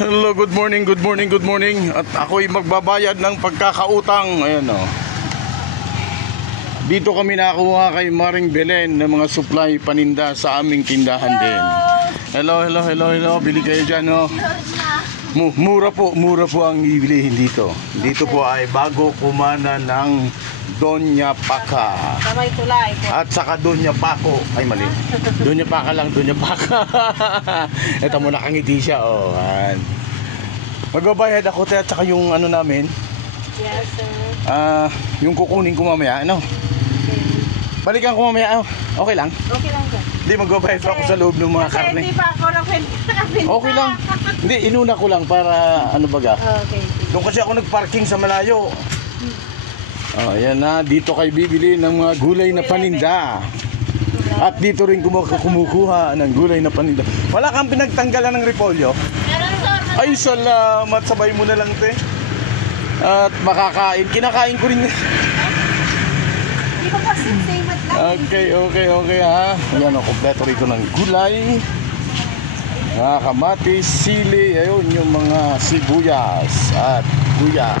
Hello, good morning, good morning, good morning. At ako'y magbabayad ng pagkakautang. Ayan o. Dito kami nakakuha kay Maring Belen ng mga supply paninda sa aming tindahan din. Hello, hello, hello, hello. Bili kayo dyan o. Mura po ang ibilihin dito. Dito po ay bago kumana ng Doña Paca. Kamay tulay. At saka Doña Paco. Ay mali. Doña Paca lang, Doña Paca. Ito mo nakangiti siya. Oh, magbabayad ako at saka yung ano namin. Yes, sir. Yung kukunin ko mamaya. Ano? Okay. Balikan ko mamaya. Okay lang? Okay lang, sir. Hindi, magbabayad pa ako sa loob ng mga Kasi karne. hindi pa ako nakapinta. Okay lang. Hindi, inuna ko lang para ano baga. Okay. Doon kasi ako nagparking sa malayo. Oh, ayan na, dito kayo bibili ng mga gulay na paninda. At dito rin kumukuha ng gulay na paninda. Wala kang pinagtanggalan ng repolyo? Meron, sir. Ay, salamat. Sabay mo na lang, te. At makakain. Kinakain ko rin. Hindi ko kasi same at lang. Okay ha. Ayan o, kompleto rito ng gulay. Mga kamatis, sili, ayun yung mga sibuyas at luya.